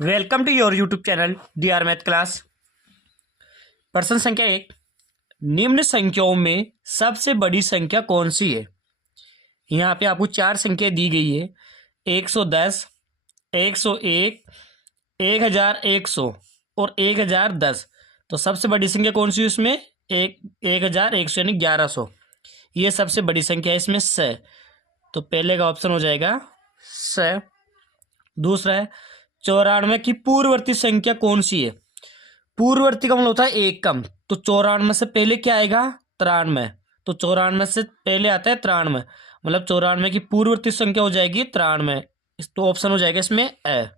Welcome to your YouTube channel DR math class. प्रश्न संख्या 1, निम्न संख्याओं में सबसे बड़ी संख्या कौन सी है। यहाँ पे आपको चार संख्या दी गई है, 110, 101, 1100 और 1010। तो सबसे बड़ी संख्या कौन सी है उसमें? 1100 यानी 1100। ये सबसे बड़ी संख्या है इसमें स। तो पहले का ऑप्शन हो जाएगा स। दूसरा है 94 की पूर्ववर्ती संख्या कौन सी है। पूर्ववर्ती का मतलब होता है एक कम, तो 94 से पहले क्या आएगा? 93। तो 94 से पहले आता है 93, मतलब 94 की पूर्ववर्ती संख्या हो जाएगी 93। तो ऑप्शन हो जाएगा इसमें ए।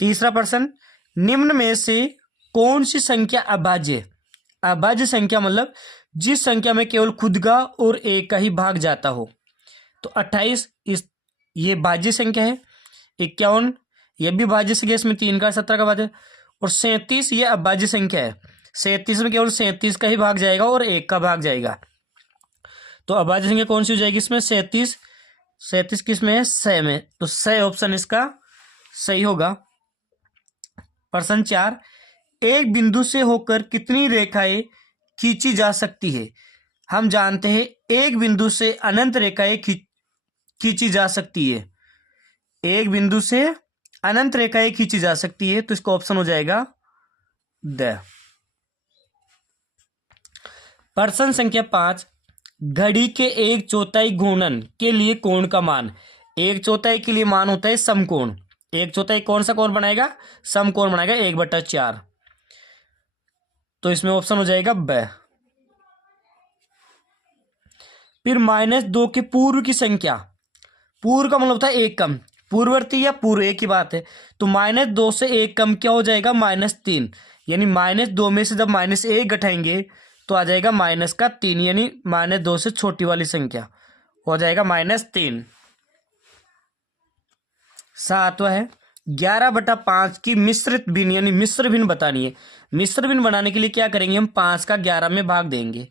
तीसरा प्रश्न, निम्न में से कौन सी संख्या अभाज्य? अभाज्य संख्या मतलब जिस संख्या में केवल खुद का और एक का ही भाग जाता हो। तो 28 ये भाज्य संख्या है। 51 ये भी भाज्य संख्या, इसमें 3 का 17 का भाग है। और 37 ये अभाज्य संख्या है। 37 में केवल 37 का ही भाग जाएगा और 1 का भाग जाएगा। तो अभाज्य संख्या कौन सी हो जाएगी इसमें? 37। 37 किस में है? स में। तो स ऑप्शन इसका सही होगा। प्रश्न 4, एक बिंदु से होकर कितनी रेखाएं खींची जा सकती है। हम जानते हैं एक बिंदु से अनंत रेखाएं खींची जा सकती है। एक बिंदु से अनंत रेखाएं खींची जा सकती है, तो इसका ऑप्शन हो जाएगा द। प्रश्न संख्या 5, घड़ी के एक चौथाई घूर्णन के लिए कोण का मान। एक चौथाई के लिए मान होता है समकोण। एक चौथाई कौन सा कोण बनाएगा? समकोण बनाएगा 1/4। तो इसमें ऑप्शन हो जाएगा ब। फिर -2 के पूर्व की संख्या। पूर्व का मतलब होता है एक कम, पूर्ववर्ती या पूर्व एक ही बात है। तो -2 से एक कम क्या हो जाएगा? -3। यानी -2 में से जब -1 घटाएंगे तो आ जाएगा -3, यानी -2 से छोटी वाली संख्या हो जाएगा -3। सातवां है 11/5 की मिश्रित भिन्न, यानी मिश्र भिन्न बतानी है। मिश्र भिन्न बनाने के लिए क्या करेंगे? हम 5 का 11 में भाग देंगे।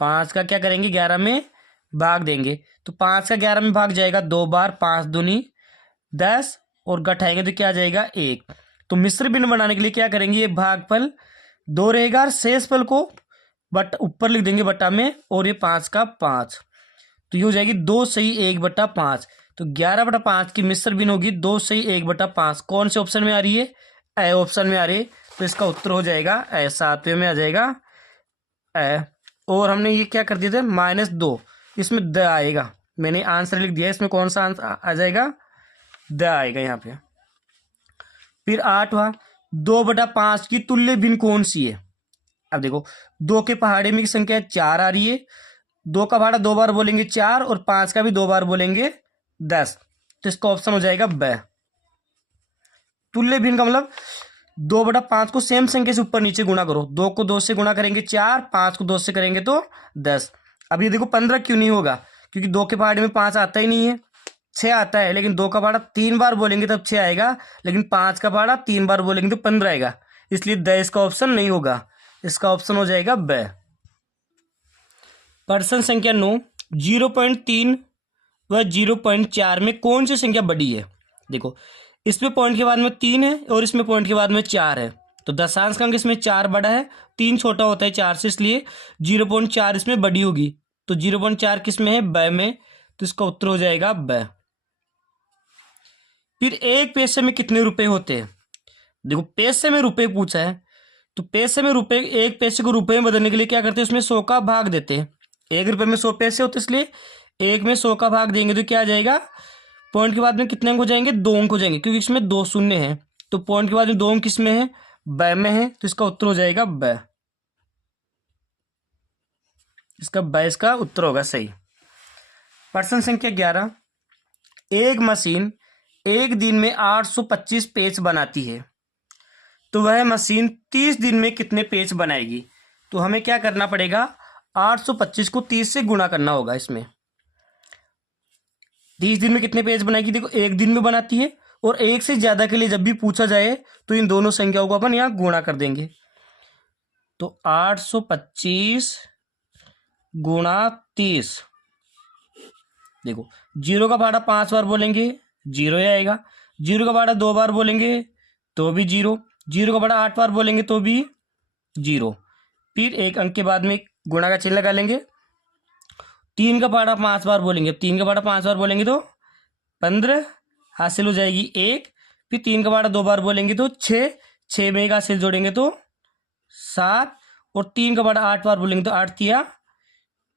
5 का क्या करेंगे? 11 में भाग देंगे। तो 5 का 11 में भाग जाएगा 2 बार, 5 दूनी 10 और घटाएंगे तो क्या आ जाएगा? 1। तो मिश्र भिन्न बनाने के लिए क्या करेंगे? ये भागफल 2 रहेगा और शेष फल को बट ऊपर लिख देंगे बटा में, और ये 5 का 5। तो ये हो जाएगी 2 सही 1/5। तो 11/5 की मिश्र भिन्न होगी 2 सही 1/5। कौन से ऑप्शन में आ रही है? ए ऑप्शन में आ रही है। तो इसका उत्तर हो जाएगा ए, 7वें में आ जाएगा ए। और हमने ये क्या कर दिया था? -2, इसमें द आएगा। मैंने आंसर लिख दिया, इसमें कौन सा आंसर आ जाएगा? द आएगा यहाँ पे। फिर 8वां 2/5 की तुल्य भिन्न कौन सी है। अब देखो 2 के पहाड़े में की संख्या 4 आ रही है। 2 का पहाड़ा 2 बार बोलेंगे 4 और 5 का भी 2 बार बोलेंगे 10। तो इसका ऑप्शन हो जाएगा ब। तुल्य भिन्न का मतलब 2/5 को सेम संख्या से ऊपर नीचे गुणा करो। 2 को 2 से गुणा करेंगे 4, 5 को 2 से करेंगे तो 10। अब ये देखो 15 क्यों नहीं होगा? क्योंकि 2 के पहाड़े में 5 आता ही नहीं है, 6 आता है। लेकिन 2 का पहाड़ा 3 बार बोलेंगे तब 6 आएगा, लेकिन 5 का पहाड़ा 3 बार बोलेंगे तो 15 आएगा। इसलिए द इसका ऑप्शन नहीं होगा। इसका ऑप्शन हो जाएगा ब। प्रश्न संख्या 9, 0.3 व 0.4 में कौन सी संख्या बड़ी है। देखो इसमें पॉइंट के बाद में 3 है और इसमें पॉइंट के बाद में 4 है। तो दशांश अंक इसमें 4 बड़ा है, 3 छोटा होता है 4 से, इसलिए 0.4 इसमें बड़ी होगी। तो 0.4 किस में है? ब में। तो इसका उत्तर हो जाएगा ब। फिर एक पैसे में कितने रुपए होते हैं। देखो पैसे में रुपए पूछा है, तो पैसे में रुपए, एक पैसे को रुपए में बदलने के लिए क्या करते हैं? उसमें 100 का भाग देते हैं। 1 रुपए में 100 पैसे होते हैं, इसलिए 1 में 100 का भाग देंगे तो क्या आ जाएगा? पॉइंट के बाद में कितने अंक हो जाएंगे? 2 अंक हो जाएंगे, क्योंकि इसमें 2 शून्य है। तो पॉइंट के बाद में 2 अंक किस में है? ब में है। तो इसका उत्तर हो जाएगा ब। इसका ब इसका उत्तर होगा सही। प्रश्न संख्या 11, एक मशीन एक दिन में 825 पेज बनाती है, तो वह मशीन 30 दिन में कितने पेज बनाएगी। तो हमें क्या करना पड़ेगा? 825 को 30 से गुणा करना होगा। इसमें 30 दिन में कितने पेज बनाएगी? देखो एक दिन में बनाती है, और एक से ज्यादा के लिए जब भी पूछा जाए तो इन दोनों संख्याओं को अपन यहाँ गुणा कर देंगे। तो 825 गुणा 30। देखो 0 का पहाड़ा 5 बार बोलेंगे जीरो ही आएगा। जीरो का बड़ा 2 बार बोलेंगे तो भी जीरो, जीरो का बड़ा 8 बार बोलेंगे तो भी जीरो। फिर एक अंक के बाद में गुणा का चिन्ह लगा लेंगे। 3 का पहाड़ा 5 बार बोलेंगे, 3 का पहाड़ा 5 बार बोलेंगे तो 15 हासिल हो जाएगी 1। फिर 3 का पहाड़ा 2 बार बोलेंगे तो 6, 6 में 1 हासिल जोड़ेंगे तो 7, और 3 का पहाड़ा 8 बार बोलेंगे तो 8 तिया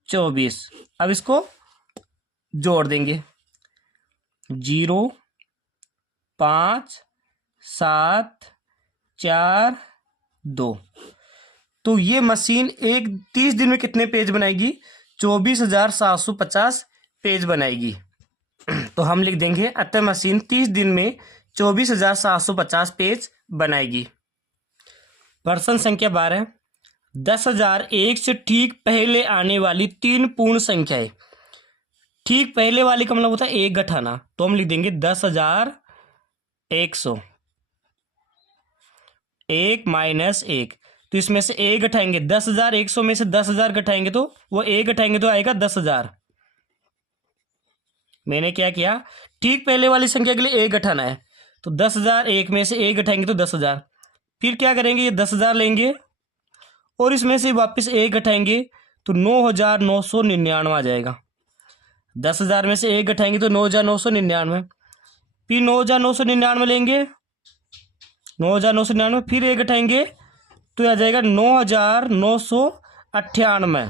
24। अब इसको जोड़ देंगे, 0 5 7 4 2। तो ये मशीन 30 दिन में कितने पेज बनाएगी? 24,750 पेज बनाएगी। तो हम लिख देंगे अतः मशीन 30 दिन में 24,750 पेज बनाएगी। प्रश्न संख्या 12, 10,001 से ठीक पहले आने वाली 3 पूर्ण संख्याएं। ठीक पहले वाली का मतलब होता है 1 घटाना, तो हम लिख देंगे 10,100, 1 माइनस 1। तो इसमें से 1 घटाएंगे, 10,100 में से 10,000 घटाएंगे तो वो 1 घटाएंगे तो आएगा 10,000। मैंने क्या किया, ठीक पहले वाली संख्या के लिए 1 घटाना है, तो 10,001 में से 1 घटाएंगे तो 10,000। फिर क्या करेंगे, ये 10,000 लेंगे और इसमें से वापस 1 घटाएंगे तो 9,999 आ जाएगा। 10,000 में से 1 घटाएंगे तो 9,999। फिर 9,999 लेंगे, 9,999, फिर 1 घटाएंगे तो आ जाएगा 9,998।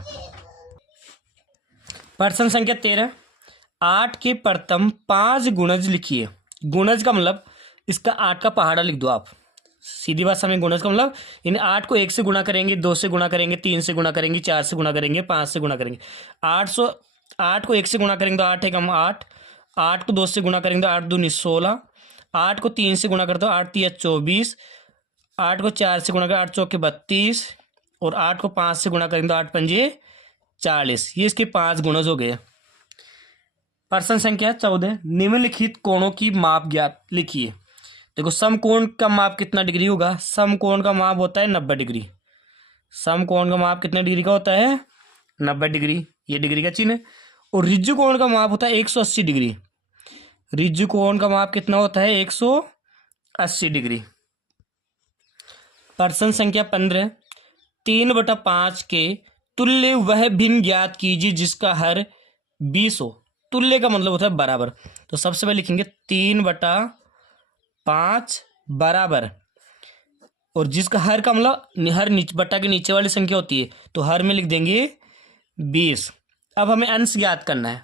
प्रश्न संख्या 13, 8 के प्रथम 5 गुणज लिखिए। गुणज का मतलब इसका 8 का पहाड़ा लिख दो आप, सीधी बात समझ। गुणज का मतलब इन 8 को 1 से गुणा करेंगे, 2 से गुणा करेंगे, 3 से गुणा करेंगे, 4 से गुणा करेंगे, 5 से गुणा करेंगे। 8 को 1 से गुणा करेंगे तो 8 है कम 8, 8 को 2 से गुणा करेंगे तो 8 दूनी 16, 8 को 3 से गुणा करते हो 8 तिया 24, 8 को 4 से गुणा कर 8 चौके 32, और 8 को 5 से गुणा करेंगे तो 8 पंजे 40। ये इसके 5 गुणज हो गए। प्रश्न संख्या 14, निम्नलिखित कोणों की माप ज्ञात लिखिए। देखो समकोण का माप कितना डिग्री होगा? समकोण का माप होता है 90 डिग्री। समकोण का माप कितने डिग्री का होता है? 90 डिग्री। ये डिग्री का चिन्ह है। और ऋजु कोण का माप होता है 180 डिग्री। ऋजु कोण का माप कितना होता है? 180 डिग्री। प्रश्न संख्या 15, 3/5 के तुल्य वह भिन्न ज्ञात कीजिए जिसका हर 20 हो। तुल्य का मतलब होता है बराबर। तो सबसे पहले लिखेंगे 3/5 बराबर, और जिसका हर का मतलब हर बटा के नीचे वाली संख्या होती है, तो हर में लिख देंगे 20। अब हमें अंश ज्ञात करना है।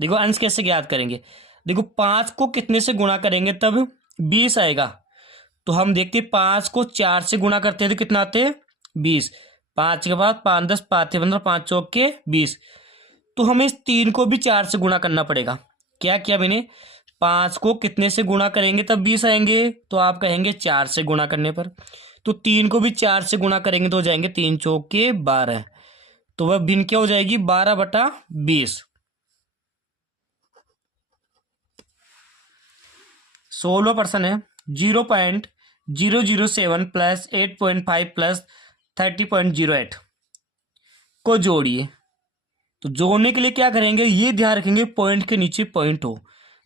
देखो अंश कैसे ज्ञात करेंगे, देखो 5 को कितने से गुणा करेंगे तब 20 आएगा। तो हम देखते 5 को 4 से गुणा करते हैं तो कितना आते हैं? 20। 5 के बाद 5 10 5 15 5 चौक के 20। तो हमें इस 3 को भी 4 से गुणा करना पड़ेगा। क्या किया मैंने, 5 को कितने से गुणा करेंगे तब 20 आएंगे? तो आप कहेंगे 4 से गुणा करने पर। तो 3 को भी 4 से गुणा करेंगे तो हो जाएंगे 3 चौक के 12। तो वह भिन्न क्या हो जाएगी? 12/20। 16% है 0.007 प्लस 8.5 प्लस 30.08 को जोड़िए। तो जोड़ने के लिए क्या करेंगे, ये ध्यान रखेंगे पॉइंट के नीचे पॉइंट हो,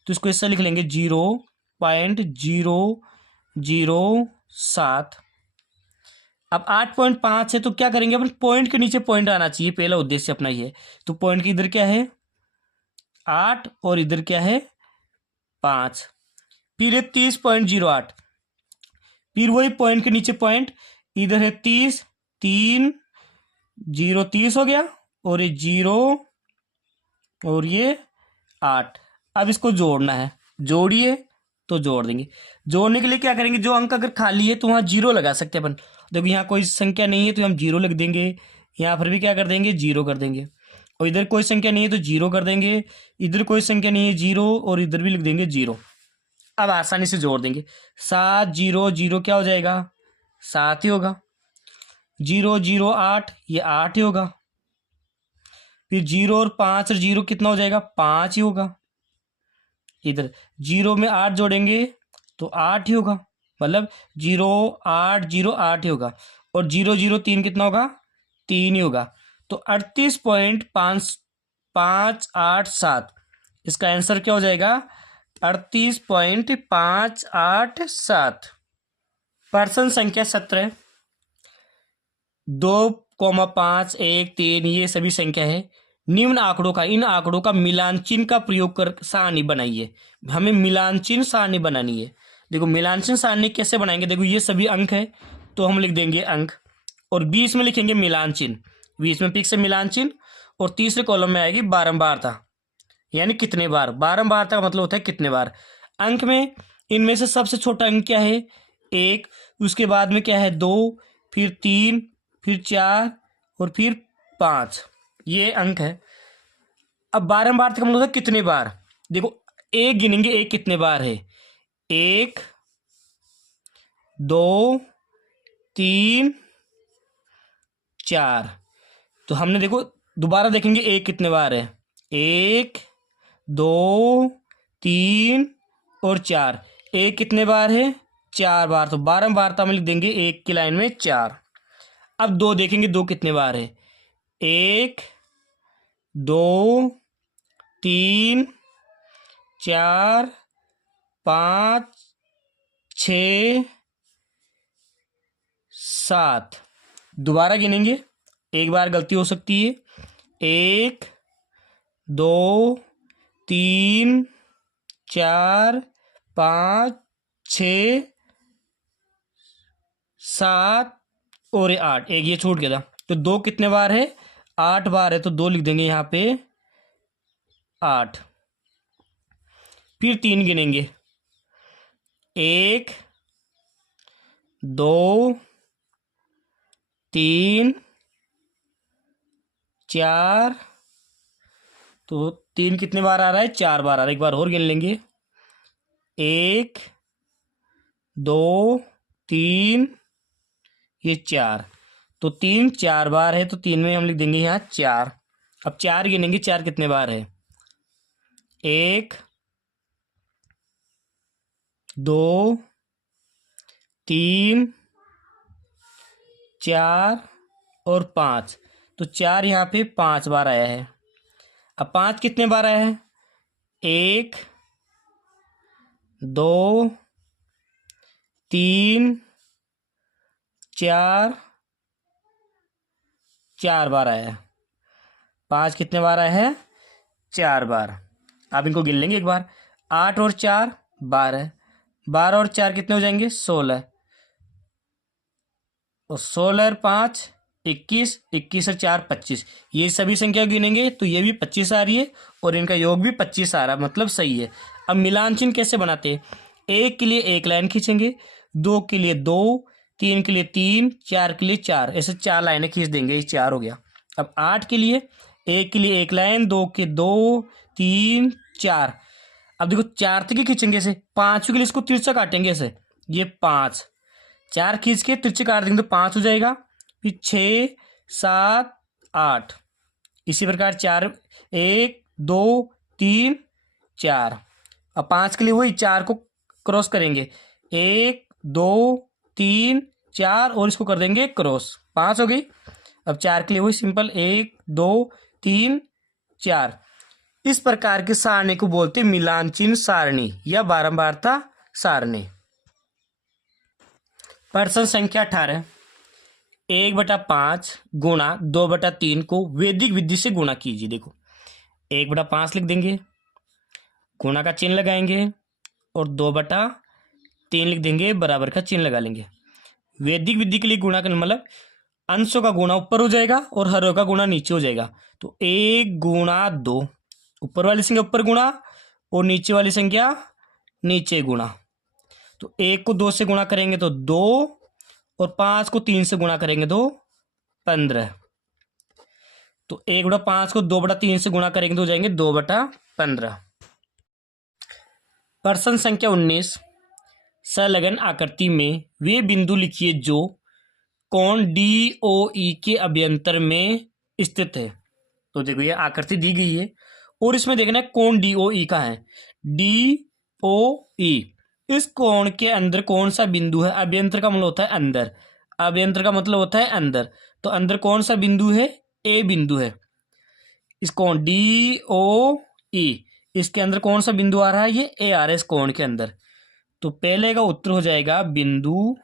तो इसको इससे लिख लेंगे 0.007। अब 8.5 है तो क्या करेंगे अपन, पॉइंट के नीचे पॉइंट आना चाहिए, पहला उद्देश्य अपना ही है। तो पॉइंट की इधर क्या है 8 और इधर क्या है 5। फिर है 30.08, फिर वही पॉइंट के नीचे पॉइंट, इधर है 30, 3 0 30 हो गया, और ये 0 और ये 8। अब इसको जोड़ना है, जोड़िए तो जोड़ देंगे। जोड़ने के लिए क्या करेंगे, जो अंक अगर खाली है तो वहाँ 0 लगा सकते हैं अपन। देखो यहाँ कोई संख्या नहीं है तो हम 0 लिख देंगे, यहाँ पर भी क्या कर देंगे 0 कर देंगे, और इधर कोई संख्या नहीं है तो 0 कर देंगे, इधर कोई संख्या नहीं है 0, और इधर भी लिख देंगे 0। अब आसानी से जोड़ देंगे। 7 0 0 क्या हो जाएगा 7 ही होगा। 0 0 8 ये 8 ही होगा। फिर 0 और 5 और 0 कितना हो जाएगा 5 ही होगा। इधर 0 में 8 जोड़ेंगे तो 8 ही होगा, मतलब 0 8 0 8 ही होगा। और 0 0 3 कितना होगा 3 ही होगा। तो 38.5587 इसका आंसर क्या हो जाएगा 38.587। प्रश्न संख्या 17। 2,5 1 3 ये सभी संख्या है। निम्न आंकड़ों का इन आंकड़ों का मिलान चिन्ह का प्रयोग कर सारणी बनाइए। हमें मिलान चिन्ह सारणी बनानी है। देखो मिलान चिन्ह सारणी कैसे बनाएंगे, देखो ये सभी अंक है तो हम लिख देंगे अंक, और बीच में लिखेंगे मिलान चिन्ह, बीच में पिक से मिलान चिन्ह, और तीसरे कॉलम में आएगी बारंबारता, यानी कितने बार। बारंबारता का मतलब होता है कितने बार। अंक में इनमें से सबसे छोटा अंक क्या है, 1, उसके बाद में क्या है 2, फिर 3, फिर 4 और फिर 5, ये अंक है। अब बारंबारता का मतलब होता है कितने बार। देखो एक गिनेंगे, एक कितने बार है, 1 2 3 4। तो हमने देखो दोबारा देखेंगे एक कितने बार है, 1 2 3 और 4। एक कितने बार है, 4 बार। तो बारंबारता में लिख देंगे एक की लाइन में 4। अब 2 देखेंगे, 2 कितने बार है, 1 2 3 4 5 6 7। दोबारा गिनेंगे, एक बार गलती हो सकती है, 1 2 3 4 5 6 7 और 8, एक ये छूट गया था। तो 2 कितने बार है, 8 बार है, तो 2 लिख देंगे यहाँ पे 8। फिर 3 गिनेंगे, 1 2 3 4। तो 3 कितने बार आ रहा है, 4 बार आ रहा है। एक बार और गिन लेंगे, 1 2 3 ये 4। तो 3 4 बार है, तो 3 में हम लिख देंगे यहाँ 4। अब 4 गिनेंगे, 4 कितने बार है, 1 2 3 4 और 5। तो 4 यहाँ पे 5 बार आया है। अब 5 कितने बार आया है, 1 2 3 4 4 बार आया है। 5 कितने बार आया है, 4 बार। आप इनको गिन लेंगे एक बार, 8 और 4 12, 12 और 4 कितने हो जाएंगे, 16, और 16 और 5 21, 21 और 4 25। ये सभी संख्या गिनेंगे तो ये भी 25 आ रही है और इनका योग भी 25 आ रहा है, मतलब सही है। अब मिलान चिन्ह कैसे बनाते हैं, 1 के लिए 1 लाइन खींचेंगे, 2 के लिए 2, 3 के लिए 3, 4 के लिए 4, ऐसे 4 लाइनें खींच देंगे, ये 4 हो गया। अब 8 के लिए 1 के लिए 1 लाइन, 2 के 2 3 4। अब देखो 4 तक ही खींचेंगे ऐसे, 5 के लिए इसको तिरछा काटेंगे ऐसे, ये 5, 4 खींच के तिरछे काट देंगे तो 5 हो जाएगा, फिर 6 7 8। इसी प्रकार 4 1 2 3 4। अब 5 के लिए वही 4 को क्रॉस करेंगे, 1 2 3 4 और इसको कर देंगे क्रॉस, 5 हो गई। अब 4 के लिए वही सिंपल 1 2 3 4। इस प्रकार की सारणी को बोलते मिलान चिन्ह सारणी या बारंबारता सारणी। प्रश्न संख्या 18। 1/5 गुणा 2/3 को वैदिक विधि से गुणा कीजिए। देखो 1/5 लिख देंगे, गुणा का चिन्ह लगाएंगे और 2/3 लिख देंगे, बराबर का चिन्ह लगा लेंगे। वैदिक विधि के लिए गुणा करना मतलब अंशों का गुणा ऊपर हो जाएगा और हरों का गुणा नीचे हो जाएगा। तो 1 गुणा 2, ऊपर वाली संख्या ऊपर गुणा और नीचे वाली संख्या नीचे गुणा। तो 1 को 2 से गुणा करेंगे तो 2, और 5 को 3 से गुणा करेंगे तो 15। तो 1/5 को 2/3 से गुणा करेंगे तो हो जाएंगे 2/15। प्रश्न संख्या 19। संलग्न आकृति में वे बिंदु लिखिए जो कोण DOE के अभ्यंतर में स्थित है। तो देखो ये आकृति दी गई है और इसमें देखना है कोण DOE का है, DOE। इस कोण के अंदर कौन सा बिंदु है, अभ्यंतर का मतलब होता है अंदर, अभ्यंतर का मतलब होता है अंदर। तो अंदर कौन सा बिंदु है, A बिंदु है। इस कोण DOE, इसके अंदर कौन सा बिंदु आ रहा है? ये ए आ रहा है इस कोण के अंदर। तो पहले का उत्तर हो जाएगा बिंदु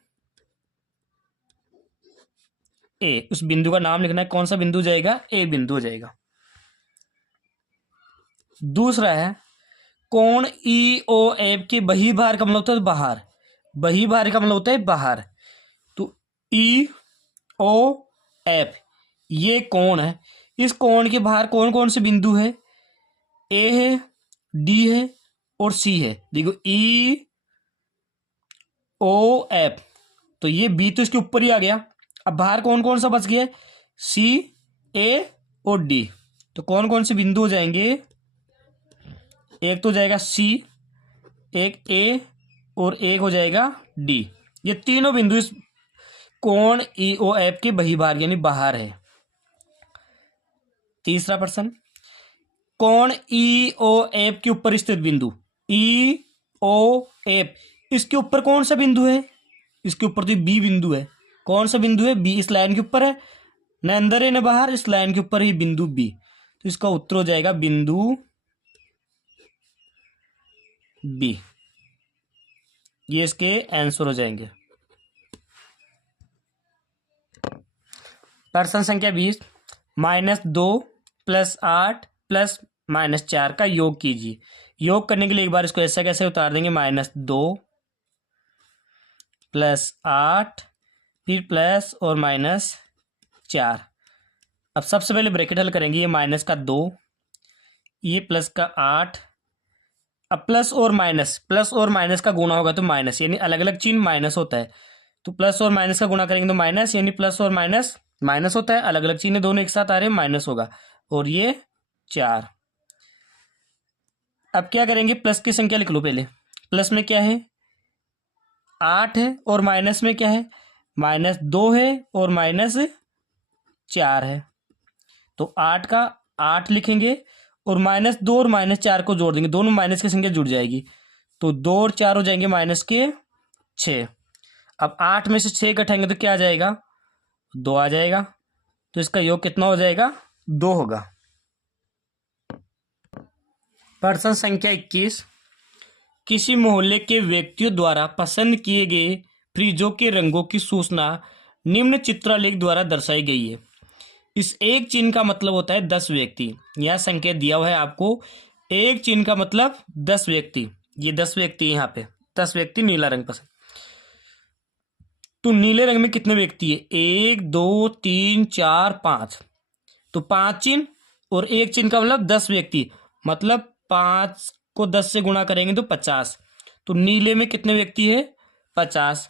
ए। उस बिंदु का नाम लिखना है, कौन सा बिंदु जाएगा? ए बिंदु हो जाएगा। दूसरा है कोण ई ओ एफ के बहिर्भाग का मतलब होता है बाहर। बहिर्भाग का मतलब होता है बाहर। तो ई ओ एफ ये कोण है। इस कोण के बाहर कौन कौन से बिंदु है? ए है, डी है और सी है। देखो ई ओ एफ, तो ये बी तो इसके ऊपर ही आ गया। अब बाहर कौन कौन सा बच गया? सी, ए और डी। तो कौन कौन से बिंदु हो जाएंगे? एक तो जाएगा सी, एक ए और एक हो जाएगा डी। ये तीनों बिंदु इस कोण ई ओ एफ के बहिर्भाग यानी बाहर है। तीसरा प्रश्न, कोण ई ओ एफ के ऊपर स्थित बिंदु। ई ओ एफ इसके ऊपर कौन सा बिंदु है? इसके ऊपर तो बी बिंदु है। कौन सा बिंदु है? बी। इस लाइन के ऊपर है, न अंदर है न बाहर, इस लाइन के ऊपर ही बिंदु बी। तो इसका उत्तर हो जाएगा बिंदु बी। ये इसके आंसर हो जाएंगे। प्रश्न संख्या 20, -2 + 8 + -4 का योग कीजिए। योग करने के लिए एक बार इसको ऐसा कैसे उतार देंगे? -2 + 8 फिर प्लस और -4। अब सबसे पहले ब्रैकेट हल करेंगे। ये -2 ये +8। अब प्लस और माइनस का गुणा होगा तो माइनस, यानी अलग अलग चिन्ह माइनस होता है। तो प्लस और माइनस का गुणा करेंगे तो माइनस, यानी प्लस और माइनस माइनस होता है। अलग अलग चिन्ह दोनों एक साथ आ रहे हैं, माइनस होगा। और ये 4। अब क्या करेंगे? प्लस की संख्या लिख लो पहले। प्लस में क्या है? 8 है और माइनस में क्या है? -2 है और -4 है। तो 8 का 8 लिखेंगे और -2 और -4 को जोड़ देंगे, दोनों माइनस की संख्या जुड़ जाएगी। तो 2 और 4 हो जाएंगे -6। अब 8 में से 6 घटाएंगे तो क्या आ जाएगा? 2 आ जाएगा। तो इसका योग कितना हो जाएगा? 2 होगा। प्रश्न संख्या 21, किसी मोहल्ले के व्यक्तियों द्वारा पसंद किए गए फ्रिजों के रंगों की सूचना निम्न चित्रालेख द्वारा दर्शाई गई है। इस एक चिन्ह का मतलब होता है 10 व्यक्ति। यह संकेत दिया हुआ है आपको। एक चिन्ह का मतलब 10 व्यक्ति। ये 10 व्यक्ति यहाँ पे 10 व्यक्ति नीला रंग पसंद। तो नीले रंग में कितने व्यक्ति है? 1 2 3 4 5। तो 5 चिन्ह और एक चिन्ह का मतलब 10 व्यक्ति, मतलब 5 को 10 से गुणा करेंगे तो 50। तो नीले में कितने व्यक्ति है? 50।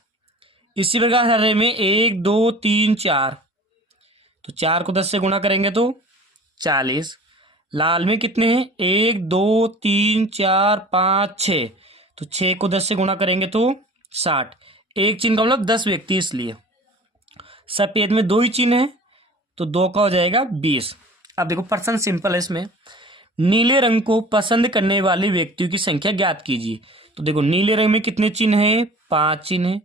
इसी प्रकार हरे में 1 2 3 4। तो 4 को 10 से गुणा करेंगे तो 40। लाल में कितने हैं? 1 2 3 4 5 6। तो 6 को 10 से गुणा करेंगे तो 60। एक चिन्ह का मतलब 10 व्यक्ति, इसलिए। सफेद में 2 ही चिन्ह है तो 2 का हो जाएगा 20। अब देखो प्रश्न सिंपल है। इसमें नीले रंग को पसंद करने वाले व्यक्तियों की संख्या ज्ञात कीजिए। तो देखो नीले रंग में कितने चिन्ह हैं? 5 चिन्ह है।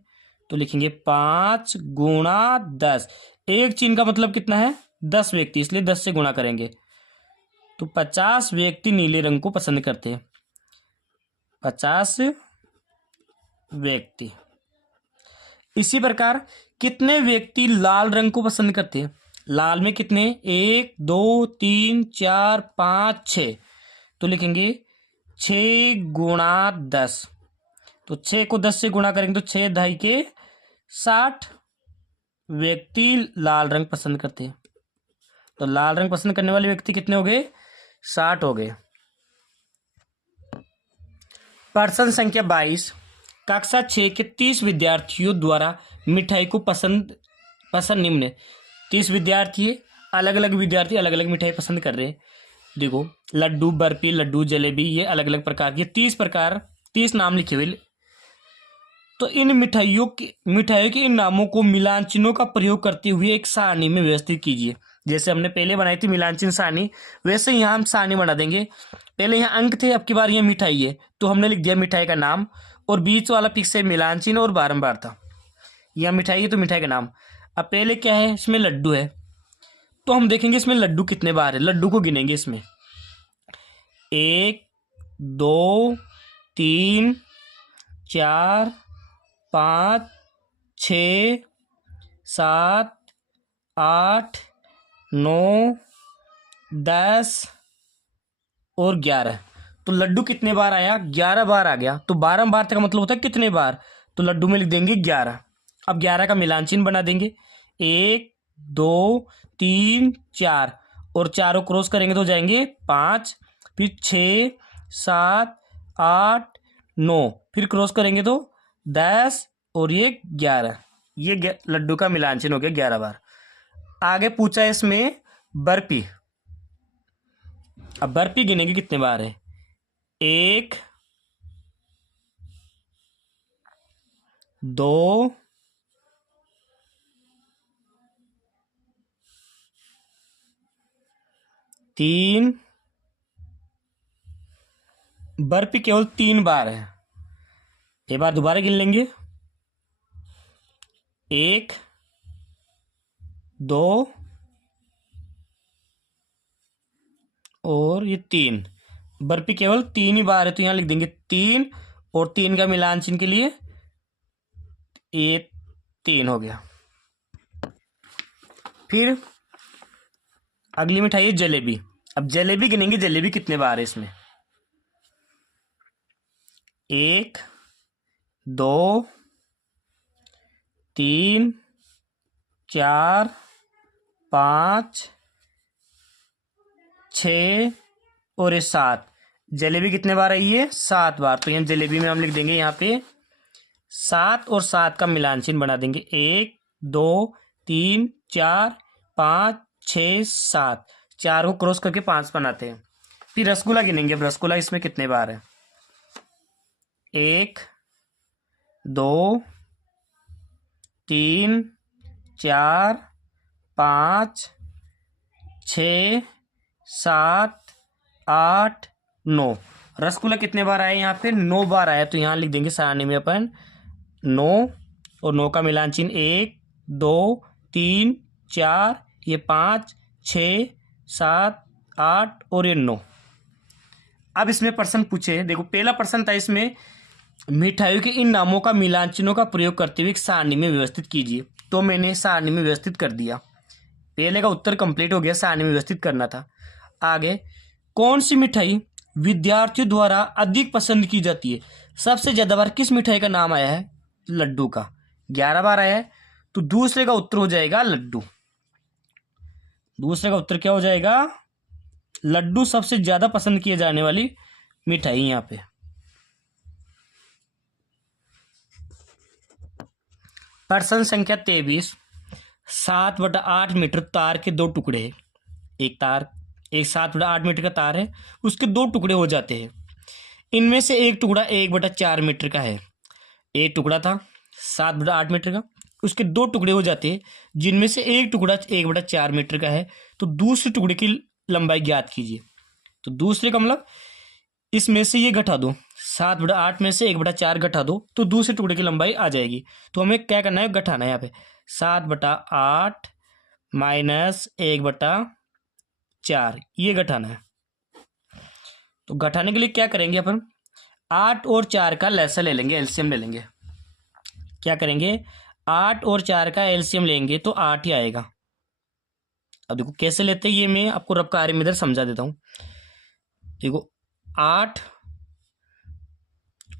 तो लिखेंगे 5 गुणा 10। एक चिन्ह का मतलब कितना है? 10 व्यक्ति, इसलिए 10 से गुणा करेंगे। तो 50 व्यक्ति नीले रंग को पसंद करते हैं। 50 व्यक्ति। इसी प्रकार कितने व्यक्ति लाल रंग को पसंद करते हैं? लाल में कितने? 1 2 3 4 5 6। तो लिखेंगे 6 गुणा 10। तो 6 को 10 से गुणा करेंगे तो 6 ढाई के 60 व्यक्ति लाल रंग पसंद करते हैं। तो लाल रंग पसंद करने वाले व्यक्ति कितने हो गए? 60 हो गए। प्रश्न संख्या 22, कक्षा 6 के 30 विद्यार्थियों द्वारा मिठाई को पसंद निम्न है। 30 विद्यार्थी है, अलग अलग विद्यार्थी अलग अलग मिठाई पसंद कर रहे हैं। देखो लड्डू, बर्फी, लड्डू, जलेबी, ये अलग अलग प्रकार की 30 नाम लिखे हुए। तो इन मिठाइयों के इन नामों को मिलान चिन्हों का प्रयोग करते हुए एक सारणी में व्यवस्थित कीजिए। जैसे हमने पहले बनाई थी मिलान चिन्ह सारणी, वैसे यहाँ हम सारणी बना देंगे। पहले यहाँ अंक थे, अब की बार ये मिठाई है तो हमने लिख दिया मिठाई का नाम, और बीच वाला पिक से मिलान चिन्ह और बारंबार था। यह मिठाई है तो मिठाई का नाम। अब पहले क्या है? इसमें लड्डू है, तो हम देखेंगे इसमें लड्डू कितने बार है। लड्डू को गिनेंगे। इसमें 1 2 3 4 5 6 7 8 9 10 और 11। तो लड्डू कितने बार आया? 11 बार आ गया। तो 12 बार का मतलब होता है कितने बार? तो लड्डू में लिख देंगे 11। अब 11 का मिलान चिन्ह बना देंगे, 1 2 3 4, और चारों क्रॉस करेंगे तो जाएंगे 5, फिर 6 7 8 9, फिर क्रॉस करेंगे तो 10 और ये 11। ये लड्डू का मिलान चिन्ह हो गया 11 बार। आगे पूछा है इसमें बर्फी। अब बर्फी गिनेंगे कितने बार है? 1 2 3, बर्फी केवल 3 बार है। एक बार दोबारा गिन लेंगे, 1 2 और ये 3। बर्फी केवल 3 ही बार है, तो यहां लिख देंगे 3, और 3 का मिलान चिन्ह के लिए ये 3 हो गया। फिर अगली मिठाई है जलेबी। अब जलेबी गिनेंगे, जलेबी कितने बार है इसमें? 1 2 3 4 5 6 और ये 7। जलेबी कितने बार आई है? 7 बार। तो यहाँ जलेबी में हम लिख देंगे यहाँ पे 7 और 7 का मिलान चिन्ह बना देंगे, 1 2 3 4 5 6 7। 4 को क्रॉस करके 5 बनाते हैं। फिर रसगुल्ला गिनेंगे। अब रसगुल्ला इसमें कितने बार है? 1 2 3 4 5 6 7 8 9। रसगुल्ला कितने बार आया? यहाँ पे 9 बार आया। तो यहाँ लिख देंगे सारणी में अपन 9, और 9 का मिलान चिन्ह 1 2 3 4, ये 5 6 7 8 और ये 9। अब इसमें प्रश्न पूछे, देखो पहला प्रश्न था इसमें, मिठाइयों के इन नामों का मिलान चिन्हों का प्रयोग करते हुए एक सारणी में व्यवस्थित कीजिए। तो मैंने सारणी में व्यवस्थित कर दिया। पहले का उत्तर कंप्लीट हो गया, सारणी में व्यवस्थित करना था। आगे, कौन सी मिठाई विद्यार्थियों द्वारा अधिक पसंद की जाती है? सबसे ज्यादा बार किस मिठाई का नाम आया है? लड्डू का 11 बार आया है। तो दूसरे का उत्तर हो जाएगा लड्डू। दूसरे का उत्तर क्या हो जाएगा? लड्डू सबसे ज्यादा पसंद किए जाने वाली मिठाई। यहाँ पे प्रश्न संख्या 23, 7/8 मीटर तार के 2 टुकड़े हैं। एक तार, एक 7/8 मीटर का तार है, उसके 2 टुकड़े हो जाते हैं। इनमें से एक टुकड़ा 1/4 मीटर का है। एक टुकड़ा था 7/8 मीटर का, उसके 2 टुकड़े हो जाते हैं, जिनमें से एक टुकड़ा 1/4 मीटर का है। तो दूसरे टुकड़े की लंबाई ज्ञात कीजिए। तो दूसरे का मतलब इसमें से ये घटा दो, 7/8 में से 1/4 घटा दो, तो दूसरे टुकड़े की लंबाई आ जाएगी। तो हमें क्या करना है? घटाना है। यहाँ पे 7/8 माइनस 1/4, ये घटाना है। तो घटाने के लिए क्या करेंगे अपन? 8 और 4 का लैसा ले लेंगे, एलसीएम ले लेंगे। क्या करेंगे? 8 और 4 का एलसीएम लेंगे तो 8 ही आएगा। अब देखो कैसे लेते हैं, ये मैं आपको रफ कार्य में इधर समझा देता हूँ। देखो 8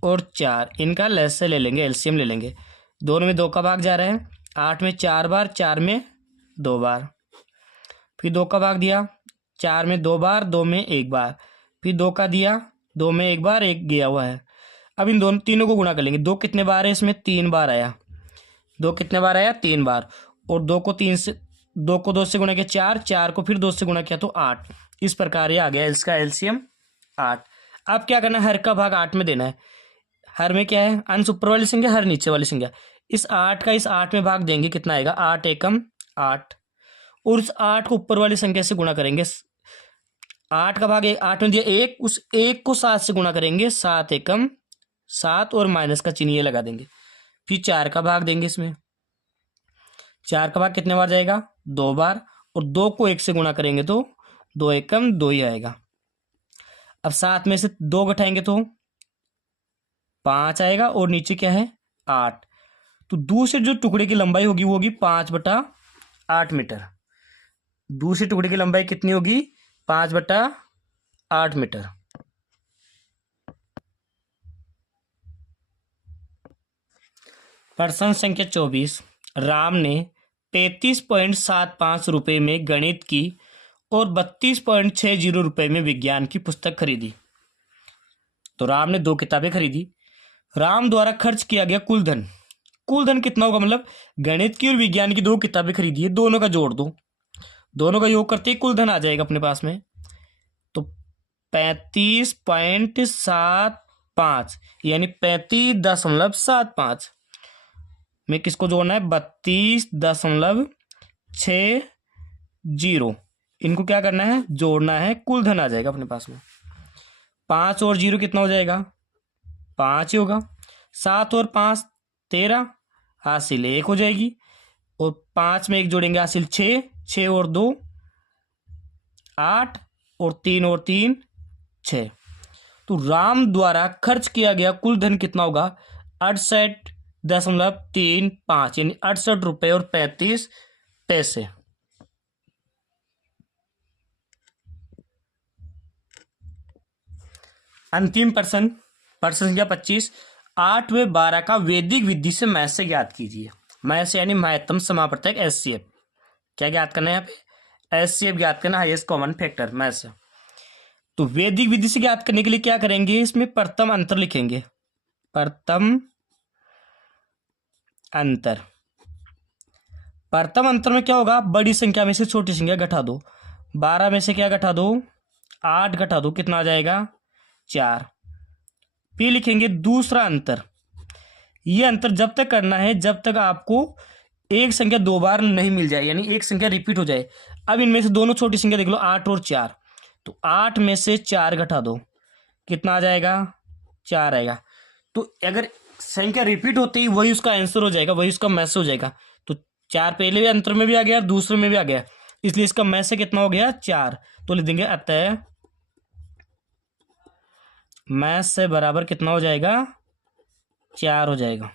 और 4 इनका लैसा ले लेंगे, एलसीएम ले लेंगे। दोनों में 2 का भाग जा रहा है। 8 में 4 बार, 4 में 2 बार। फिर 2 का भाग दिया, 4 में 2 बार, 2 में 1 बार। फिर 2 का दिया, 2 में 1 बार, 1 गया हुआ है। अब इन दोनों तीनों को गुणा कर लेंगे। 2 कितने बार है इसमें? 3 बार आया। 2 कितने बार आया? 3 बार। और 2 को 2 से गुणा किया 4, 4 को फिर 2 से गुणा किया तो 8। इस प्रकार ये आ गया इसका एलसीएम 8। अब क्या करना है? हर का भाग 8 में देना है। हर में क्या है? अंश ऊपर वाली संख्या, हर नीचे वाली संख्या। इस 8 का इस 8 में भाग देंगे, कितना आएगा? 8 एकम 8। और उस 8 को ऊपर वाली संख्या से गुणा करेंगे। 8 का भाग 8 में दिया 1, उस 1 को 7 से गुणा करेंगे, 7 एकम 7, और माइनस का चिन्ह ये लगा देंगे। फिर 4 का भाग देंगे इसमें। 4 का भाग कितने बार जाएगा? 2 बार। और 2 को 1 से गुणा करेंगे तो 2 एकम 2 ही आएगा। अब 7 में से 2 घटाएंगे तो 5 आएगा और नीचे क्या है 8। तो दूसरे जो टुकड़े की लंबाई होगी वो होगी 5/8 मीटर। दूसरे टुकड़े की लंबाई कितनी होगी 5/8 मीटर। प्रश्न संख्या 24। राम ने 35.75 रुपये में गणित की और 32.60 रुपये में विज्ञान की पुस्तक खरीदी। तो राम ने 2 किताबें खरीदी। राम द्वारा खर्च किया गया कुल धन, कुल धन कितना होगा, मतलब गणित की और विज्ञान की 2 किताबें खरीदी है, दोनों का जोड़ दो, दोनों का योग करते ही कुल धन आ जाएगा अपने पास में। तो 35.75 यानी 35.75 में किसको जोड़ना है 32.60, इनको क्या करना है जोड़ना है, कुल धन आ जाएगा अपने पास में। 5 और 0 कितना हो जाएगा 5 ही होगा। 7 और 5 13, हासिल 1 हो जाएगी। और 5 में 1 जोड़ेंगे हासिल 6, 6 और 2 8 और 3 और 3 6। तो राम द्वारा खर्च किया गया कुल धन कितना होगा 68.35 यानी 68 रुपये और 35 पैसे। अंतिम प्रश्न, प्रश्न संख्या 25। 8 व 12 का वैदिक विधि से महस्य ज्ञात कीजिए। महस्य यानी महत्तम समापवर्तक एचसीएफ। क्या ज्ञात करना है यहाँ पे एचसीएफ ज्ञात करना, हाईएस्ट कॉमन फैक्टर महस्य। तो वैदिक विधि से ज्ञात करने के लिए क्या करेंगे, इसमें प्रथम अंतर लिखेंगे, प्रथम अंतर। प्रथम अंतर में क्या होगा बड़ी संख्या में से छोटी संख्या घटा दो, 12 में से क्या घटा दो 8 घटा दो, कितना आ जाएगा 4। फिर लिखेंगे दूसरा अंतर। ये अंतर जब तक करना है जब तक आपको एक संख्या 2 बार नहीं मिल जाए, यानी एक संख्या रिपीट हो जाए। अब इनमें से दोनों छोटी संख्या देख लो 8 और 4, तो 8 में से 4 घटा दो, कितना आ जाएगा 4 आएगा। तो अगर संख्या रिपीट होते ही वही उसका आंसर हो जाएगा, वही उसका मैसेज हो जाएगा। तो 4 पहले भी अंतर में भी आ गया, दूसरे में भी आ गया, इसलिए इसका मैसेज कितना हो गया 4। तो लिख देंगे अतः मैथ से बराबर कितना हो जाएगा 4 हो जाएगा।